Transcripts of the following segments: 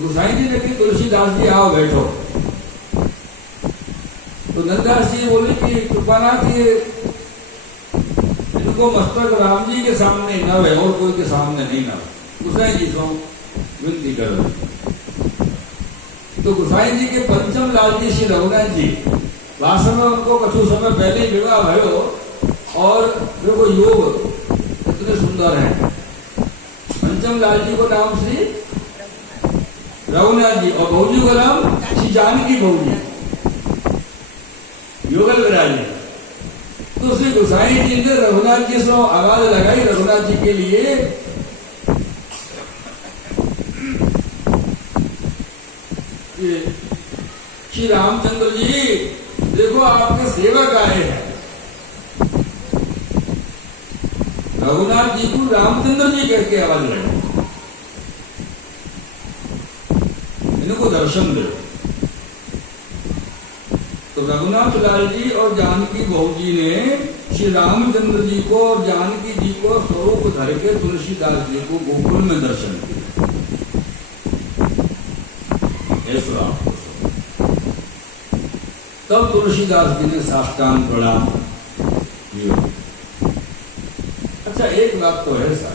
तो गोसाई जी ने कही तुलसीदास जी आओ बैठो। तो नंददास जी बोले कि कृपानाथ ये इनको मस्तक राम जी के सामने न है और कोई के सामने नहीं न। गोसाई जी सो विनती कर। तो गोसाई जी के पंचम लाल जी श्री रघुनाथ जी वास्तव में उनको कछु समय पहले ही विवाह भयो और देखो योग इतने सुंदर है। पंचम लाल जी को नाम श्री रघुनाथ जी और बहू जी का नाम श्री जानकी बहू जी योगल विराजे। तो श्री गोसाई जी ने रघुनाथ जी से आवाज लगाई रघुनाथ जी के लिए श्री रामचंद्र जी देखो आपके सेवक आए हैं। रघुनाथ जी को रामचंद्र जी कह के आवाज लगी, इनको दर्शन दे। तो रघुनाथ लाल जी और जानकी बहू जी ने श्री रामचंद्र जी को और जानकी जी को स्वरूप धर के तुलसीदास जी को गोकुल में दर्शन किया। तब तुलसीदास जी ने साष्टांग प्रणाम किया। अच्छा एक बात तो है सर,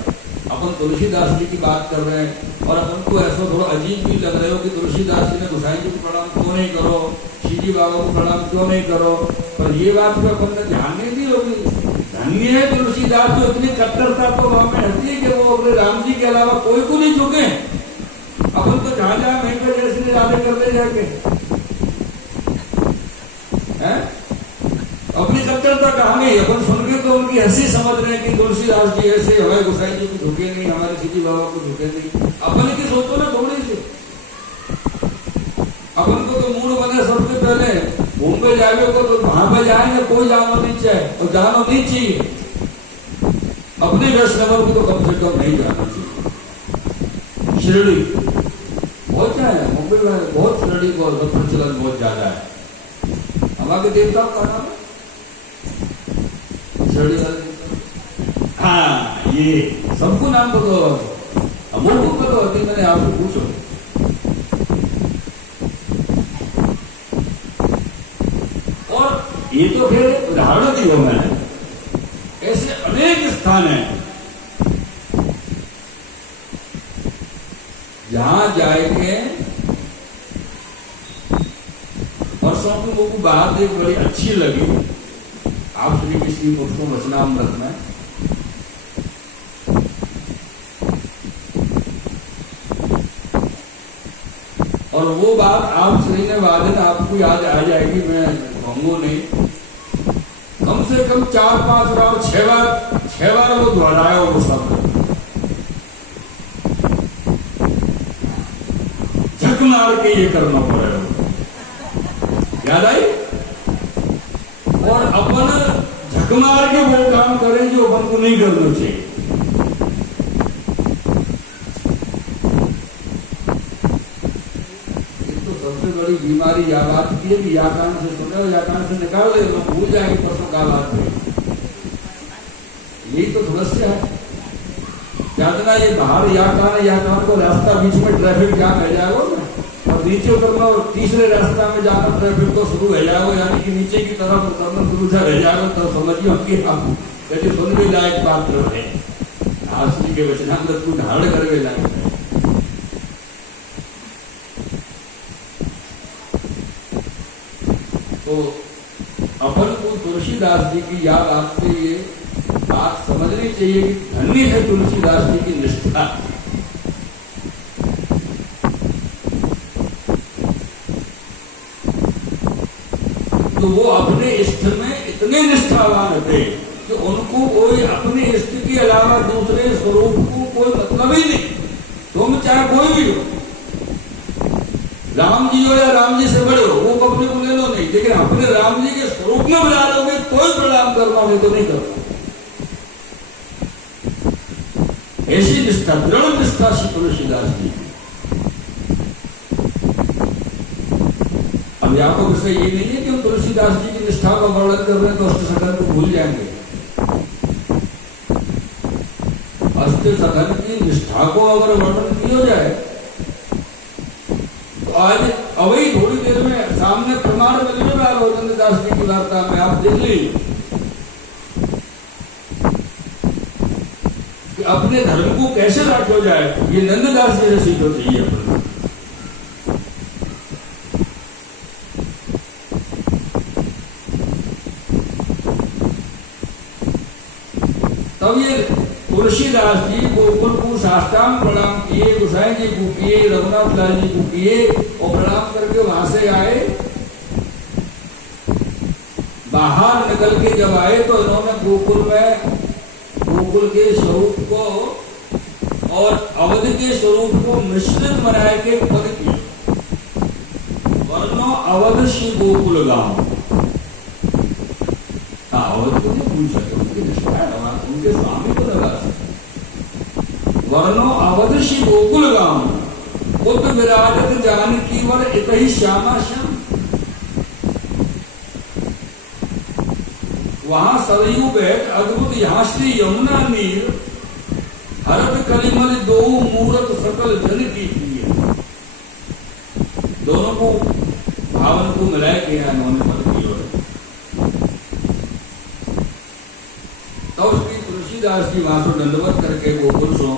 अपन तुलसीदास जी की बात कर रहे हैं और अपन को ऐसा थोड़ा अजीब भी लग रहे हो कि तुलसीदास जी ने गोसाई जी को प्रणाम क्यों नहीं करो, श्रीजी बाबा को प्रणाम क्यों नहीं करो। पर ये बात तो अपन ने ध्यान नहीं दी होगी। धन्य है तुलसीदास जो इतनी कट्टरता तो वहां में रहती है कि वो अपने राम जी के अलावा कोई को नहीं झुके। अपन तो जहां जहां वेंकट जैसे राधे करते जाके अपनी कट्टरता कहा नहीं। अपन सुन के तो उनकी हंसी समझ रहे हैं कि तुलसीदास जी ऐसे हमारे गोसाई जी को झुके नहीं, हमारे श्रीजी बाबा को झुके नहीं। अपन की सोचो ना थोड़ी सी। अपन को तो मूड बने सबसे पहले मुंबई जावे को तो वहां पे जाएंगे, कोई जाना नहीं चाहिए और जाना नहीं चाहिए। अपने वैष्णव की तो कम से कम नहीं जाना चाहिए। शिरडी बहुत है, मुंबई में बहुत शिरडी को प्रचलन बहुत ज्यादा है। हमारे देवताओं का नाम है शिरडी वाले। हाँ ये सबको नाम तो अमोल को तो अभी मैंने आपसे पूछो। और ये तो फिर उदाहरण दी हो मैंने, ऐसे अनेक स्थान हैं जहां जाएंगे। परसों की वो बात एक बड़ी अच्छी लगी आप श्री कृष्ण पुष्पों वचनामृत में। और वो बात आप श्री ने वादन आपको याद आ जाएगी, मैं कहूंगा नहीं। कम से कम 4-5 बार 6 बार वो दोहराया वो शब्द। झक मार के ये करना पड़ेगा, याद आई। और अपन झक मार के वो काम करें जो अपन को नहीं करना चाहिए। बड़ी बीमारी या बात की है कि या कान से सुने हो या कान से निकाल दे, लोग भूल जाएंगे परसों का बात है। यही तो समस्या है। जातना ये बाहर या कान को रास्ता बीच में ट्रैफिक जाम रह जाएगा ना, और नीचे उतरना और तीसरे रास्ता में जाना ट्रैफिक तो शुरू रह जाएगा, यानी कि नीचे की तरफ उतरना शुरू रह जाएगा। तो समझिए कि हम कैसे सुनने लायक पात्र है, आश्री के वचनामृत को धारण करके लायक है। तो अपन को तुलसीदास जी की याद आपसे ये बात समझनी चाहिए कि धन्य है तुलसीदास जी की निष्ठा। तो वो अपने इष्ट में इतने निष्ठावान थे कि उनको कोई अपने इष्ट के अलावा दूसरे स्वरूप को कोई मतलब ही नहीं। तुम चाहे कोई भी हो, राम जी हो या राम जी से बड़े हो, वो अपने को ले लो नहीं, लेकिन अपने राम जी के स्वरूप में बुला लोगे कोई प्रणाम करना नहीं तो नहीं करो। ऐसी निष्ठा, दृढ़ निष्ठा श्री तुलसीदास जी। अब यहाँ पर विषय ये नहीं है कि हम तुलसीदास जी की निष्ठा का वर्णन कर रहे हैं तो अष्टसखन को भूल जाएंगे। अष्टसखन की निष्ठा को अगर वर्णन किया जाए आज अवई थोड़ी देर में सामने प्रमाण मिलने वाला हो नंददास जी की वार्ता में, आप देख लीजिए कि अपने धर्म को कैसे राखो जाए, ये नंददास जी से सीखो चाहिए अपन। तब ये तुलसीदास जी गोकुल को साष्टांग प्रणाम किए, गोसाई जी को किए, रघुनाथ लाल जी को किए और प्रणाम करके वहां से आए। बाहर निकल के जब आए तो इन्होंने गोकुल में गोकुल के स्वरूप को और अवध के स्वरूप को मिश्रित बनाए के पद किया। वर्णो अवध श्री गोकुल गांव, अवध को नहीं भूल सके, उनकी निष्ठा है, उनके स्वामी को लगा। वर्णो अवध श्री गोकुल गांव उद विराजत जानकी वर इत ही श्यामा श्याम। वहां सरयू बहत अद्भुत, यहाँ श्री यमुना नीर हरत कलिमल दो मूरत सकल जन की है। दोनों को भावन को मिलाए के यहाँ इन्होंने पद की और तब श्री तुलसीदास जी वहां से दंडवत करके गोकुल सो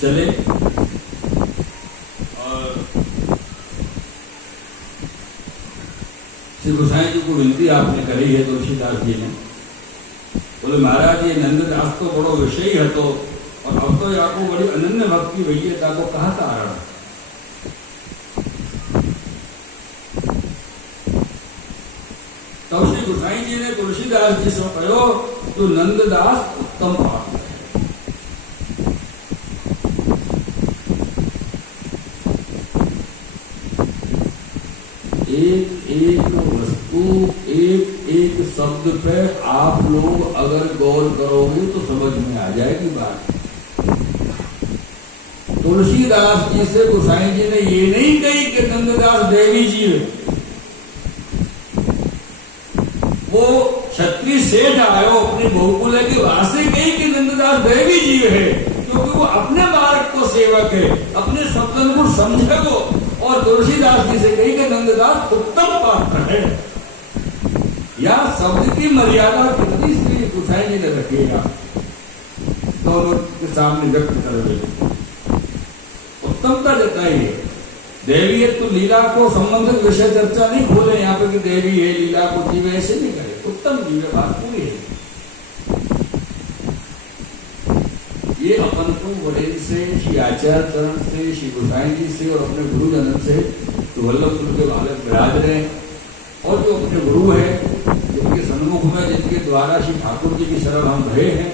चले और श्री गोसाई जी को विनती आपने करी है तुलसीदास जी ने। बोले महाराज ये नंददास तो बड़ो विषय है तो, और अब तो आपको बड़ी अनन्य भक्ति हुई है, ताको कहा था आ रहा। तब श्री गोसाई जी ने तुलसीदास जी से कहो तो नंददास उत्तम पात्र है। एक एक वस्तु, एक एक शब्द पे आप लोग अगर गौर करोगे तो समझ में आ जाएगी बात। तुलसीदास जी से गोसाई जी ने ये नहीं कही कि नंददास देवी जी है। वो क्षत्रिय सेठ आयो अपनी बहू को लेके वहां से कही कि नंददास देवी जी है, क्योंकि वो अपने बालक को सेवक है, अपने शब्दों को समझे वो। और तुलसीदास जी से कही कि नंददास उत्तम पात्र है। या शब्द की मर्यादा कितनी श्री गोसाई जी ने रखिएगा, दोनों के सामने व्यक्त कर रहे उत्तमता जताइए। देवी है तो लीला को संबंधित विषय चर्चा नहीं खोले यहाँ पे कि देवी है लीला को जीव, ऐसे नहीं करे। उत्तम जीव है, बात पूरी है। ये अपन को वरेन से, श्री आचार्य चरण से, श्री गोसाई जी से और अपने गुरुजन से तो वल्लभपुर के बालक विराज रहे, और जो अपने गुरु है जिनके सन्मुख में, जिनके द्वारा श्री ठाकुर जी की शरण हम रहे हैं,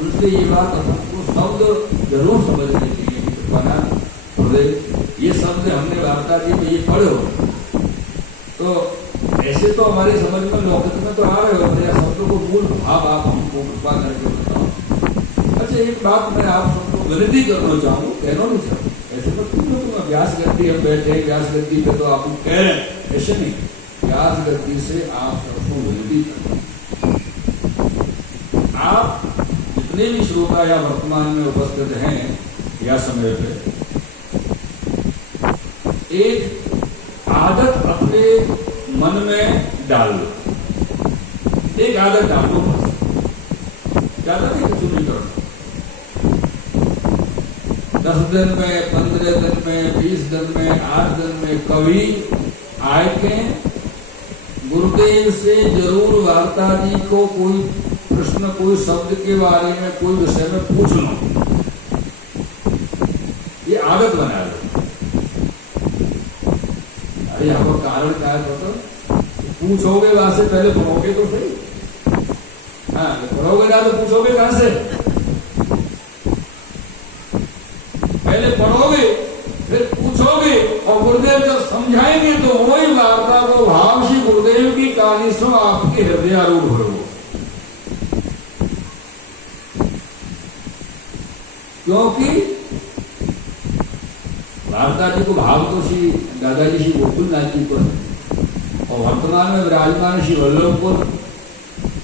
उनसे ये बात अपन को शब्द जरूर समझने चाहिए कि कृपा ये शब्द हमने वार्ता जी में ये पढ़ो तो ऐसे तो हमारे समझ में लौकिक में तो आ रहे होते हैं, शब्दों को मूल भाव आप हमको कृपा करके बताओ। अच्छा एक बात मैं आप सबको विनती करना चाहूँ, कहना नहीं चाहूँ, ऐसे मत पूछो तुम व्यास गद्दी हम बैठे हैं, व्यास गद्दी पे तो आप कह रहे हैं, ऐसे नहीं। व्यास गद्दी से आप सबको विनती करो, आप जितने भी श्रोता या वर्तमान में उपस्थित हैं या समय पे एक आदत अपने मन में डाल लो, एक आदत डाल लो बस, ज्यादा नहीं कुछ नहीं करना। 10 दिन में, 15 दिन में, 20 दिन में, 8 दिन में कभी आए के गुरुदेव से जरूर वार्ता जी को कोई प्रश्न, कोई शब्द के बारे में, कोई विषय में पूछ लो, ये आदत बना लो। यहाँ पर कारण क्या है पता, पूछोगे वहां से पहले पढ़ोगे तो सही। हाँ पढ़ोगे ना तो पूछोगे कहां से, पहले पढ़ोगे फिर पूछोगे, और गुरुदेव जब समझाएंगे तो वही वार्ता को भाव से गुरुदेव की कहानी सुन आपके हृदयारूढ़ हो। क्योंकि वार्ता जी को भाव तो श्री दादाजी श्री गोकुलनाथ जी पर, और वर्तमान में विराजमान श्री वल्लभपुर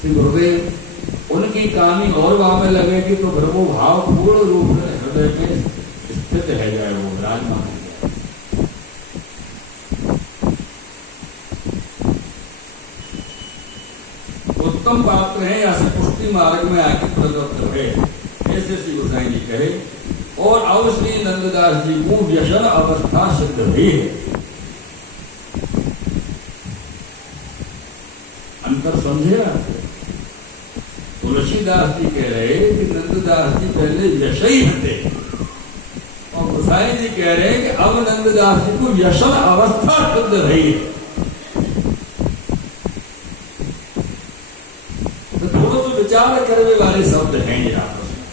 श्री गुरुदेव, उनकी कहानी और वहां में लगेगी तो फिर वो भाव पूर्ण रूप में हृदय में स्थित है जाए, वो विराजमान है जाए। उत्तम पात्र है या से पुष्टि मार्ग में आके प्रदत्त है, ऐसे श्री गोसाई जी कहे। और अब श्री नंददास जी को व्यसन अवस्था सिद्ध भी है। अंतर समझे ना? तुलसीदास जी कह रहे कि नंददास जी पहले व्यसई थे, और गोसाई जी कह रहे हैं कि अब नंददास जी को व्यसन अवस्था सिद्ध रही है। तो थोड़ा सा विचार करने वाले शब्द हैं ये आपस में,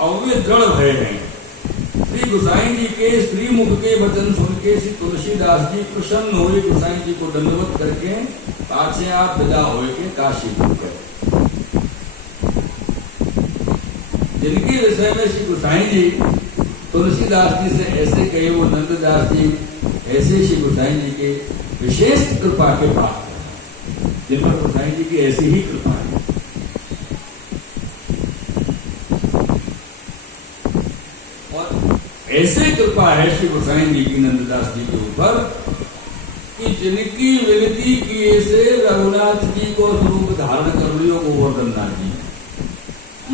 अव्य दृढ़ भय हैं। श्री गोसाई जी के श्रीमुख के वचन सुन के श्री तुलसीदास जी प्रसन्न हुए, गोसाई जी को दंडवत करके पाछे आप विदा होए के काशी को गए। जिनके विषय में श्री गोसाई जी तुलसीदास जी से ऐसे कहे, वो नंददास जी ऐसे श्री गोसाई जी के विशेष कृपा के पात्र हैं, जिन पर गोसाई जी की ऐसी ही कृपा है। और ऐसे कृपा है श्री गोसाई जी की नंददास जी के ऊपर कि जिनकी विनती किए से रघुनाथ जी को स्वरूप धारण कर लियो गोवर्धन नाथ जी।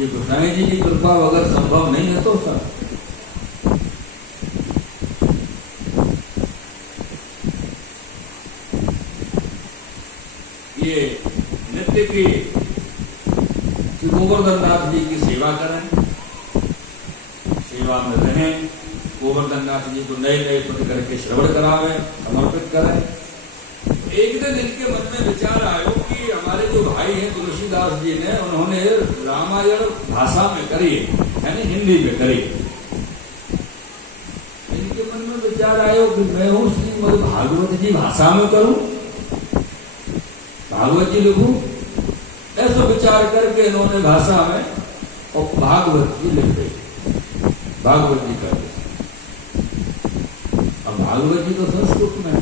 ये गोसाई जी की कृपा अगर संभव नहीं है तो सर ये नित्य की श्री गोवर्धन नाथ जी की सेवा करें, सेवा में रहें, गोवर्धन नाथ जी को नए नए पद करके श्रवण करावे, समर्पित करें। एक दिन इनके मन में विचार आयो कि हमारे जो भाई हैं तुलसीदास जी ने, उन्होंने रामायण भाषा में करी, यानी हिंदी में करी। इनके मन में विचार आयो कि मैं हूं श्रीमद् भागवत जी भाषा में करूं, भागवत जी लिखूं। ऐसा विचार करके इन्होंने भाषा में और भागवत जी लिख गई, भागवत जी कर। अब भागवत जी तो संस्कृत में,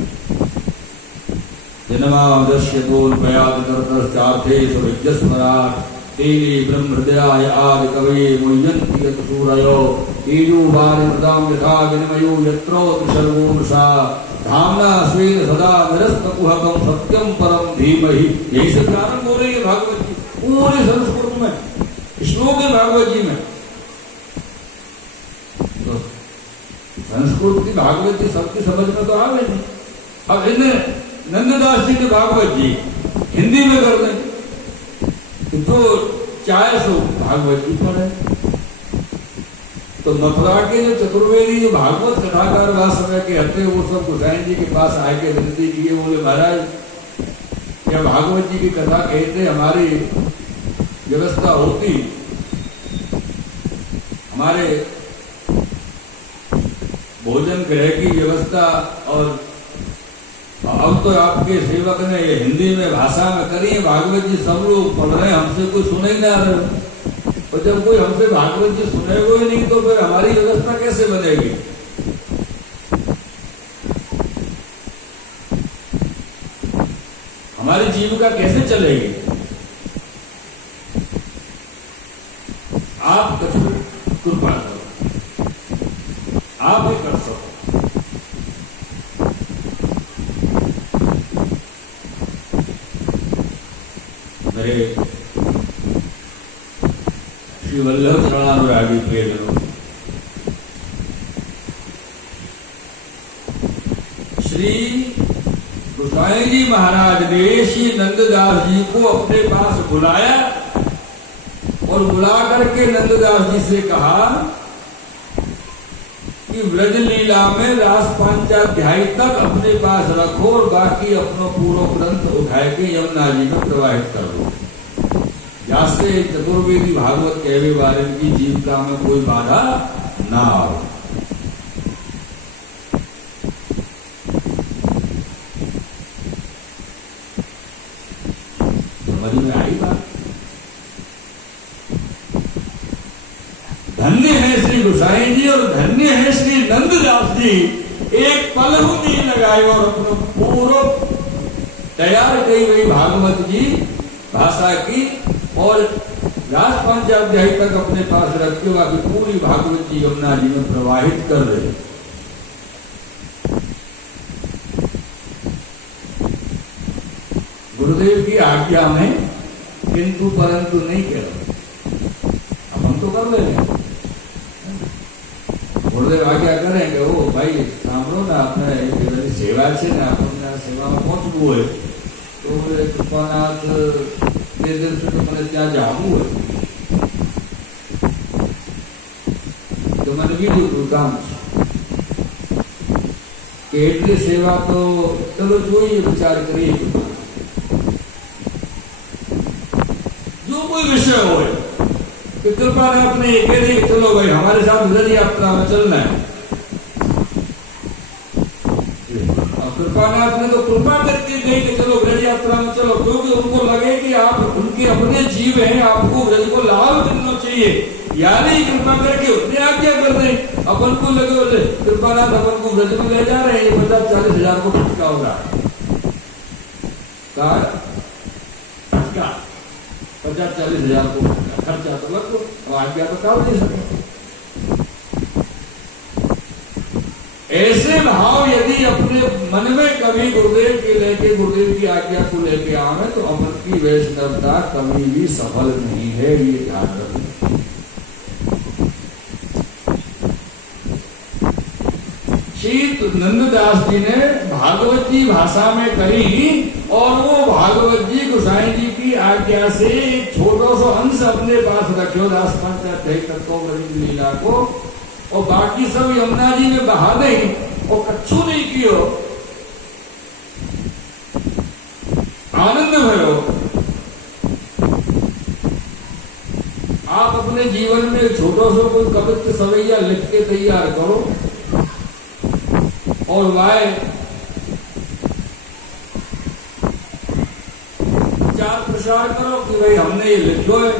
जन्मादस्य गोलपयादर्चार्थे सुविज्ञस्मराट तेने ब्रह्महृदयाय आदि कवये मुह्यन्ति यत् सूरयो तेजोवारि मृदां यथा विनिमयो यत्रो त्रिसर्गो मृषा धाम्ना स्वेन सदा निरस्तकुहकं सत्यं परं धीमहि। यही से प्रारंभ हो रही है भागवत जी, पूरे संस्कृत में श्लोक है भागवत जी में। तो संस्कृत की भागवत जी सबकी समझ में तो आ गई। अब इन्हें नंददास जी ने भागवत जी हिंदी में कर दें तो चाहे सो भागवत जी पढ़े। तो मथुरा के जो चतुर्वेदी जो भागवत कथाकार समय के हत्या, वो सब गोसाई जी के पास आए के विनती किए, बोले महाराज या भागवत जी की कथा कहते हमारी व्यवस्था होती, हमारे भोजन ग्रह की व्यवस्था, और अब तो आपके सेवक ने ये हिंदी में भाषा में करी है, भागवत जी सब लोग पढ़ रहे हैं, हमसे कोई सुने ही ना रहे। और जब कोई हमसे भागवत जी सुनेगा ही नहीं तो फिर हमारी व्यवस्था कैसे बनेगी? हमारी जीविका कैसे चलेगी? आप कृपा करो, आप ही कर सको। मेरे श्री वल्लभ शरणानुरागी प्रियजनों, श्री गोसाई जी महाराज ने श्री नंददास जी को अपने पास बुलाया और बुला करके नंददास जी से कहा कि व्रज लीला में रास पांचाध्यायी तक अपने पास रखो और बाकी अपना पूरा ग्रंथ उठा के यमुना जी में प्रवाहित कर दो, जैसे चतुर्वेदी भागवत कहवे वाले की जीविका में कोई बाधा ना हो। समझ में आई बात? धन्य है श्री गोसाई जी और धन्य है श्री नंददास जी। एक पल नहीं लगाए और अपना पूरा तैयार की गई भागवत जी भाषा की और व्यास पंचाध्यायी तक अपने पास रखते हुए अभी पूरी भागवत जी यमुना जी में प्रवाहित कर रहे। गुरुदेव की आज्ञा में किंतु परंतु नहीं कह रहे, अब हम तो कर रहे हैं। गुरुदेव आज्ञा करें कि ओ भाई સાંભળો ને આપણે બધી સેવા છે ને આપણને સેવામાં પહોંચવું હોય તો કૃપાનાથ બે દિવસ સુધી મને ત્યાં જવું હોય તો મને કીધું હતું કામ કે એટલી સેવા તો ચલો જોઈએ, વિચાર કરીએ। जो कोई विषय हो कि कृपा ने अपने कह रही चलो भाई हमारे साथ रथ यात्रा में चलना है। कृपानाथ ने तो कृपा करके गई कि चलो ब्रज यात्रा में चलो, क्योंकि उनको लगे कि आप उनके अपने जीव हैं, आपको ब्रज को लाभ मिलना चाहिए, यानी कृपा करके उतने आज्ञा कर दें। अपन को लगे बोले कृपानाथ अपन को ब्रज में ले जा रहे हैं, 50-40 हजार को खर्चा होगा, 50-40 हजार को खर्चा तो लगो, आज्ञा तो काल नहीं सके। ऐसे भाव यदि अपने मन में कभी गुरुदेव के लेके गुरुदेव की आज्ञा को लेके आवे तो अमर की वैष्णवता कभी भी सफल नहीं है, ये ध्यान रखें। श्री नंददास जी ने भागवत जी भाषा में कही और वो भागवत जी गोसाई जी की आज्ञा से एक छोटा सा अंश अपने पास रखो, दास पंचाध्यायी तत्व लीला को, और बाकी सब यमुना जी में बहा दें और कच्छु नहीं कियो, आनंद भयो। आप अपने जीवन में छोटा सा कोई कवित्व सवैया लिख के तैयार करो और वाय प्रचार प्रसार करो कि भाई हमने ये लिखो है,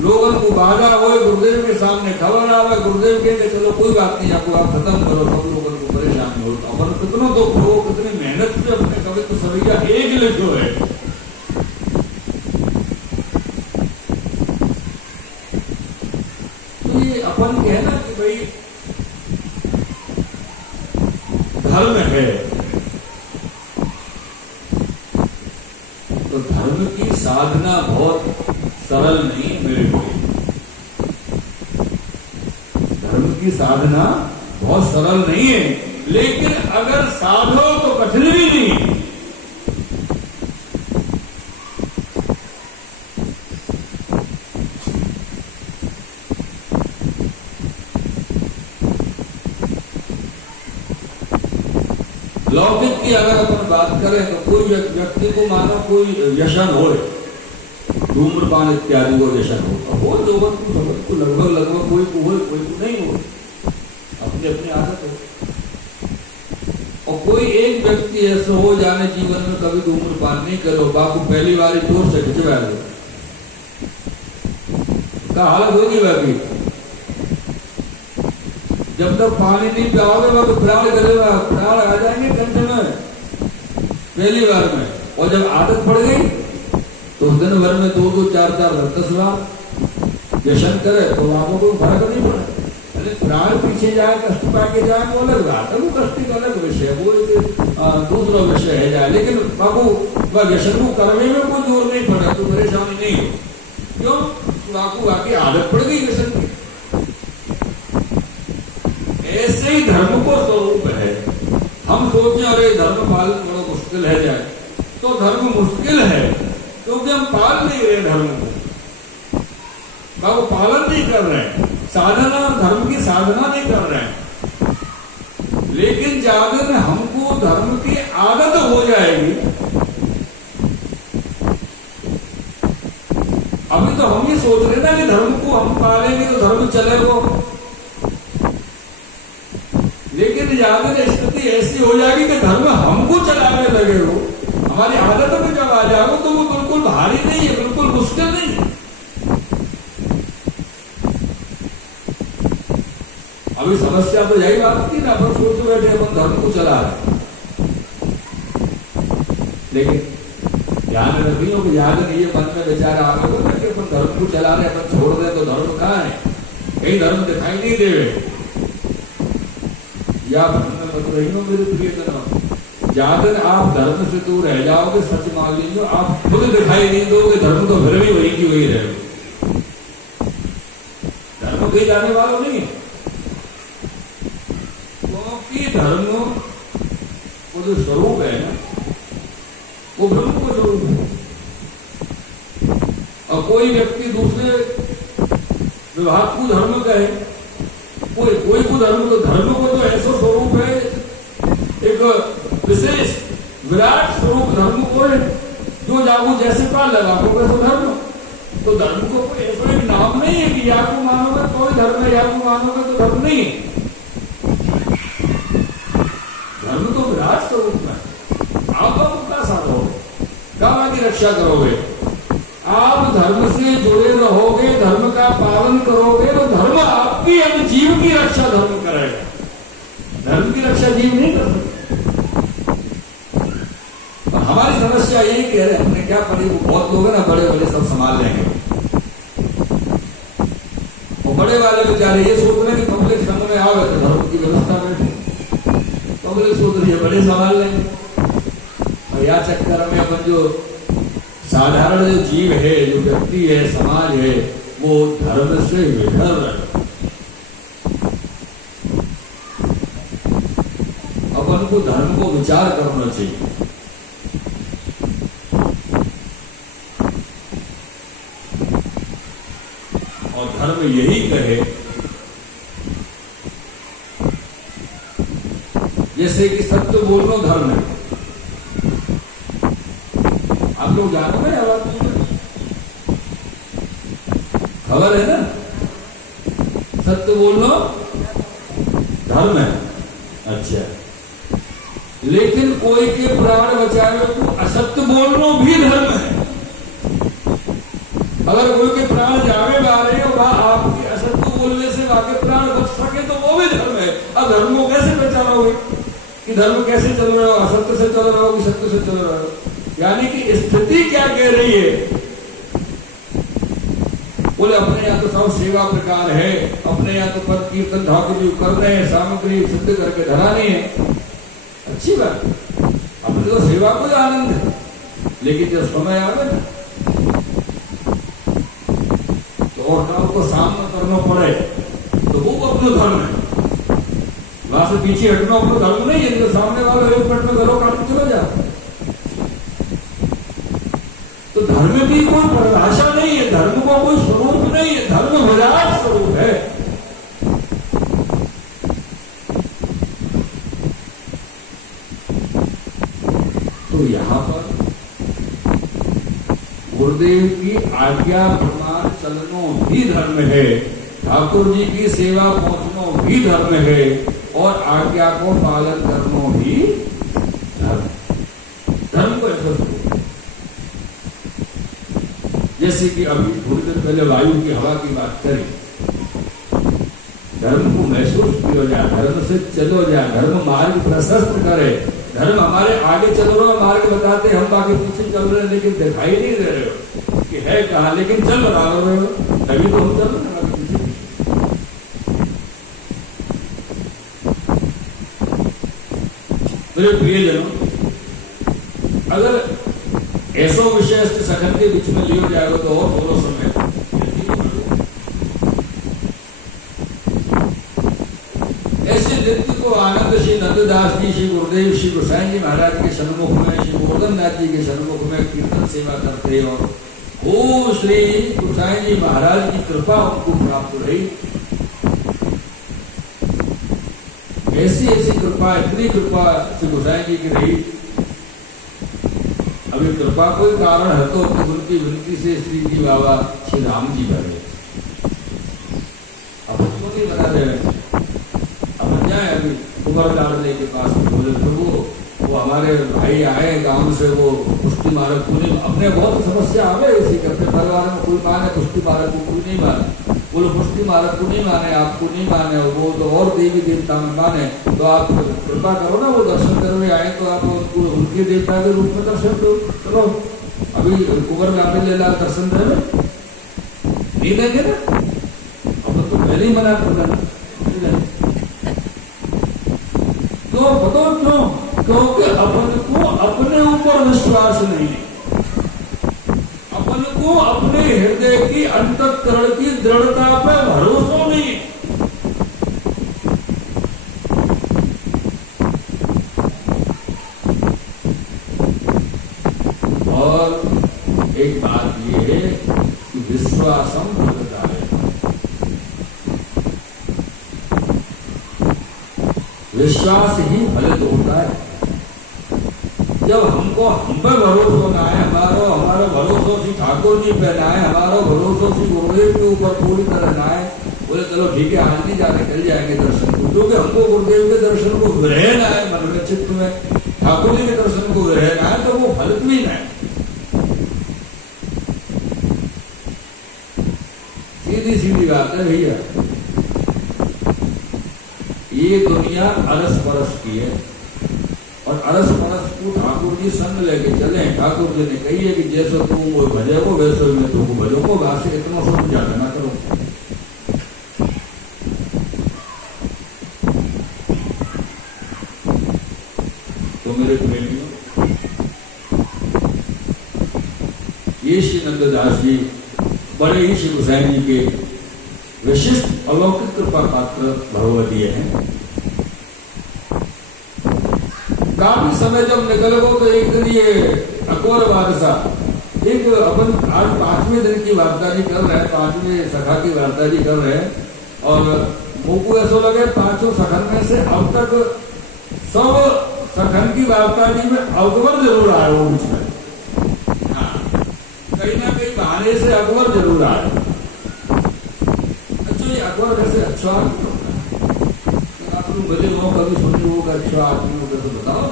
लोगों को बाधा हो, गुरुदेव के सामने खबर आवे, गुरुदेव कहते चलो कोई बात नहीं, आपको आप खत्म करो, सब लोगों को परेशानी हो। अपन कितना दुख हो, कितनी मेहनत से अपने कवित्व सवैया एक लिखो है। तो ये अपन कहना कि भाई धर्म है, तो धर्म की साधना बहुत सरल नहीं मेरे को, धर्म की साधना बहुत सरल नहीं है, लेकिन अगर साधो तो कठिन भी नहीं। लौकिक की अगर अपन बात करें तो कोई व्यक्ति को मानो कोई व्यसन हो, धूम्रपान इत्यादि को व्यसन हो लोगों को लगभग कोई को हो, कोई को नहीं हो, अपनी अपनी आदत है। और कोई एक व्यक्ति ऐसा हो जाने जीवन में कभी धूम्रपान नहीं करो, बापू पहली बार जोर से खिंचवा दो, का हालत होगी बाकी। जब तक पानी नहीं पिलाओगे वह तो प्राण करेगा, प्राण आ जाएंगे घंटे में पहली बार में, और जब आदत पड़ गई तो दिन भर में 2-2, 4-4, 10 बार व्यसन करे तो आपको कोई फर्क नहीं पड़े। प्राण पीछे जाए, कष्ट पाके जाए वो अलग बात है, वो कष्ट का अलग विषय, वो दूसरा विषय है जाए, लेकिन बाबू वह व्यसन को करने में कोई जोर नहीं पड़ा तो परेशानी नहीं हो। क्यों? बाबू आके आदत पड़ गई व्यसन की। ऐसे ही धर्म को स्वरूप है। हम सोचें अरे धर्म पालन बड़ा मुश्किल है जाए, तो धर्म मुश्किल है क्योंकि हम पाल नहीं रहे धर्म को, बाबू पालन नहीं कर रहे हैं, साधना धर्म की साधना नहीं कर रहे हैं। लेकिन जब हमको धर्म की आदत हो जाएगी, अभी तो हम ही सोच रहे ना कि धर्म को हम पालेंगे तो धर्म चलेगा, लेकिन ज्यादा स्थिति ऐसी हो जाएगी कि धर्म हमको चलाने लगे हो, हमारी आदत में जब आ जाओ तो वो बिल्कुल भारी नहीं है, बिल्कुल मुश्किल नहीं है। अभी समस्या तो यही बात थी ना, अपन सोच बैठे अपन धर्म को चला रहे, लेकिन ध्यान रखियो कि याद नहीं है मन में विचार आ गए कि अपन धर्म को चला रहे, अपन छोड़ रहे, तो धर्म कहाँ है? कहीं धर्म दिखाई नहीं देवे। या मत रही हो मेरे प्रियजनों, ज्यादा आप धर्म से दूर रह जाओगे, सच मान लीजिए, आप खुद दिखाई नहीं दोगे, धर्म तो फिर भी वही की वही रहेगा। धर्म कहीं जाने वाला नहीं है, क्योंकि धर्म वो जो स्वरूप है ना, वो ब्रह्म का स्वरूप है। और कोई व्यक्ति दूसरे विभाग को धर्म कहे, कोई को धर्म, तो धर्म को तो ऐसा स्वरूप है, एक विशेष विराट स्वरूप धर्म को है, जो जागो जैसे पाल लगा को वैसे धर्म। तो धर्म को कोई ऐसा एक नाम नहीं है कि या को मानोगे तो धर्म है, या को मानोगे तो धर्म नहीं है। धर्म तो विराट स्वरूप है। आप अपना साथ रहोगे, कहाँ की रक्षा करोगे? आप धर्म से जुड़े रहोगे, धर्म का पालन करोगे, तो धर्म आपकी अब जीव की रक्षा धर्म करेगा। धर्म की रक्षा जीव नहीं कर सकता। और हमारी समस्या यही कह रहे, हमने क्या पढ़ी, वो बहुत लोग है ना बड़े बड़े सब संभाल लेंगे, और बड़े वाले बेचारे ये सोच रहे हैं कि पब्लिक संघ में आओगे तो धर्म की व्यवस्था में, पब्लिक सोच रही है बड़े संभाल लेंगे। और या चक्कर में अपन जो साधारण जो जीव है, जो व्यक्ति है, समाज है, वो धर्म से विफल रहे। अपन को धर्म को विचार करना चाहिए। और धर्म यही कहे, जैसे कि सत्य बोलना धर्म है। आप लोग जानते हैं आवाज खबर है ना, सत्य बोलना धर्म है। अच्छा, लेकिन कोई के प्राण बचावे को असत्य बोलना भी धर्म है। अगर कोई के प्राण जावे बारे और आपके असत्य बोलने से आपके प्राण बच सके तो वो भी धर्म है। अब धर्म को कैसे पहचानोगे कि धर्म कैसे चल रहे हो, असत्य से चल रहे हो कि सत्य से चल रहे हो? यानी कि स्थिति क्या कह रही है? बोले अपने यहाँ तो सब सेवा प्रकार है, अपने यहाँ तो पद कीर्तन ठाकुर कर रहे हैं, सामग्री सिद्ध करके धरानी है, अच्छी बात। अपने तो सेवा को आनंद है, लेकिन जब समय आवे ना तो और को सामना करना पड़े तो वो अपना धर्म है। वहां से पीछे हटना अपना धर्म नहीं है। तो सामने वाला एक मिनट में घरों काट चला जाता। तो धर्म की कोई परिभाषा नहीं है, धर्म का कोई स्वरूप नहीं है, धर्म विराट स्वरूप है। तो यहां पर गुरुदेव की आज्ञा प्रमाण चलनो भी धर्म है, ठाकुर जी की सेवा पहुंचना भी धर्म है, और आज्ञा को पालन करना भी धर्म। धर्म को ऐसा जैसे कि अभी थोड़ी देर पहले वायु की हवा की बात करें, धर्म को महसूस किया जाए, धर्म से चलो जाए, धर्म मार्ग प्रशस्त करे। धर्म हमारे आगे चल रहा है, मार्ग बताते, हम आगे पीछे चल रहे हैं, लेकिन दिखाई नहीं दे रहे हो कि है कहाँ, लेकिन चल रहा हो, तभी तो हम चल रहे हैं पीछे। मेरे प्रियजनों, अगर ऐसो विषय सखन के बीच में लियो जाएगा तो और थोड़ा समय ऐसे नृत्य को आनंद श्री नंददास जी, श्री गुरुदेव, श्री गोसाई जी महाराज के सन्मुख में, श्री गोवर्धन नाथ जी के सन्मुख में कीर्तन सेवा करते हैं, और वो श्री गोसाई जी महाराज की कृपा उनको प्राप्त रही। ऐसी ऐसी कृपा, इतनी कृपा श्री गोसाई जी की रही। अभी कृपा कोई कारण है तो उनकी विनती से श्री जी बाबा श्री राम जी बने। अब उसको नहीं बना दे, अब जाए अभी उमर लाडले के पास, बोले प्रभु वो हमारे भाई आए गांव से, वो पुष्टि मारक को नहीं, अपने बहुत समस्या आ गए इसी करते, परिवार में कोई माने पुष्टि मारक को कोई नहीं माने, बोलो पुष्टि मारक को नहीं माने, आपको नहीं माने, वो तो और देवी देवता में माने, तो आप कृपा करो ना, वो दर्शन करने आए तो आप उनको उनके देवता के रूप में दर्शन दो। चलो अभी कुंवर व्यापी लेला दर्शन दे नहीं देंगे ना, अब तो पहले ही मना कर देना। क्यों बताओ क्यों? क्योंकि अपन को अपने ऊपर विश्वास नहीं है, अपन को अपने हृदय की अंतःकरण की दृढ़ता पे भरोसा नहीं है। और एक बात ये है कि विश्वासम फलदाय, विश्वास ही फलित होता है। जब हमको हम पे भरोसा ना है, हमारा भरोसा श्री ठाकुर जी पे ना है, हमारा भरोसा श्री गुरुदेव के ऊपर पूरी तरह ना है, बोले चलो ठीक है आज नहीं जाके कल जाएंगे दर्शन को, क्योंकि हमको गुरुदेव के दर्शन को विरह ना है मन में चित्त में, ठाकुर जी के दर्शन को विरह ना है, तो वो फलित भी ना है। सीधी सीधी बात है भैया, ये दुनिया अरस परस की है और अरस परस को ठाकुर जी संग लेके चले। ठाकुर जी ने कही है कि जैसे तुम वो भजे को वैसे मैं तुमको भजो को, वहां से इतना सब ज्यादा ना करो। तो मेरे प्रेमियों, ये श्री नंददास जी बड़े ही श्री गोसाई जी के विशिष्ट अलौकिक कृपा पात्र भगवतीय हैं। काफी समय जब निकल गो तो एक दिन ये अकबर बादशाह एक अपन आज 5वें दिन की वार्ताजी कर रहे हैं, 5वें सखा की वार्ताजी कर रहे हैं, और मुझको ऐसा लगे 5 सखन में से अब तक सब सखन की वार्ताजी में अकबर जरूर आए वो बीच में, कहीं ना कहीं बहाने से अकबर जरूर आए। अच्छा ये अकबर वैसे अच्छा आदमी होता है, आप लोग भले हो कभी सुने होगा अच्छा आदमी होगा तो बताओ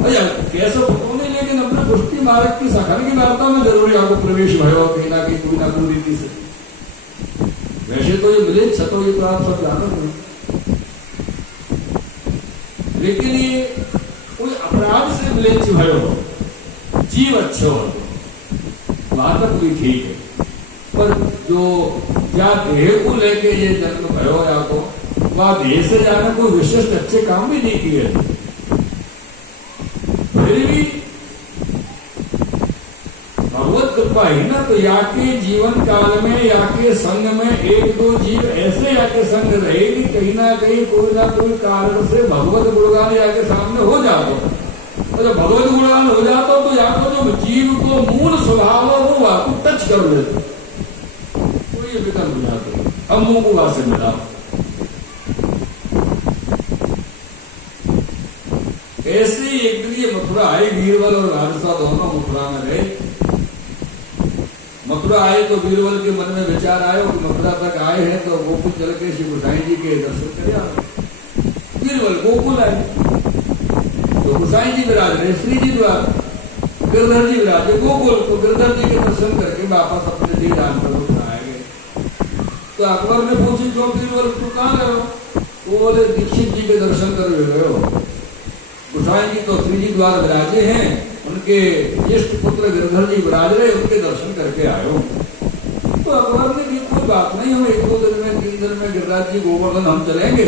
भैया कैसे पता नहीं, लेकिन अपने पुष्टि मार्ग की सखन की वार्ता में जरूरी आपको प्रवेश भयो कहीं ना कोई रीति से। वैसे तो ये मिले छतो ये तो आप सब जानते हैं, लेकिन ये कोई अपराध से मिले भयो जीव अच्छे हो वहां तक भी ठीक है, पर जो या देह को लेके ये जन्म भयो आपको, वह देह से जाने कोई विशिष्ट अच्छे काम भी नहीं किए, फिर भी भगवत कृपा ही ना। तो या के जीवन काल में या के संग में 1-2 जीव ऐसे या के संग रहे कि कहीं ना कोई कारण से भगवत गुणगान या के सामने हो जाते, और जब भगवत गुणगान हो जाता तो या तो जो जीव को मूल स्वभाव है वो आपको टच कर लेते, तो ये विकल्प हो जाते, हम मुंह को वहां से मिला। ऐसे ही एक दिन ये मथुरा आए, बीरबल और बादशाह दोनों मथुरा में गए। मथुरा आए तो बीरबल के मन में विचार आया कि मथुरा तक आए हैं तो गोकुल चल के श्री गोसाई जी के दर्शन करें। बीरबल गोकुल आए तो गोसाई जी विराज रहे, श्री जी द्वार, गिरधर जी विराजे गोकुल, तो गिरधर जी के दर्शन करके वापस अपने जी राम पर आए गए। तो अकबर ने पूछी क्यों बीरबल तू कहाँ गए हो? वो बोले दीक्षित जी के दर्शन कर गए हो। गोसाई जी तो श्री जी द्वार विराजे हैं, उनके ज्येष्ठ पुत्र गिरधर जी विराज रहे, उनके दर्शन करके आए हो। तो अकबर ने की कोई बात नहीं, हम 1-2 दिन में 3 दिन में गिरिराज जी गोवर्धन हम चलेंगे,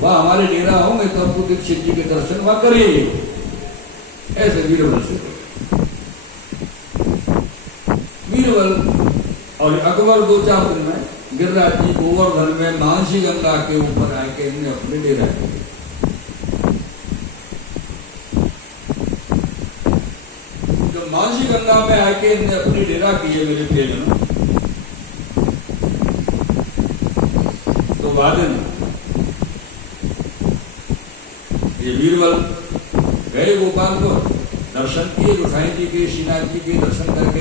वहां हमारे डेरा होंगे तो हमको दीक्षित जी के दर्शन वहां करिए। ऐसे बीरबल से बीरबल और अकबर 2-4 दिन में गिरिराज जी गोवर्धन में मानसी गंगा के ऊपर आके इन्हें अपने डेरा किए। जब मानसी गंगा में आके इन्हें अपने डेरा किए मेरे प्रेम, तो वादन ये बीरबल गए गोपालपुर, दर्शन किए गोसाई जी के, श्रीनाथ जी के दर्शन करके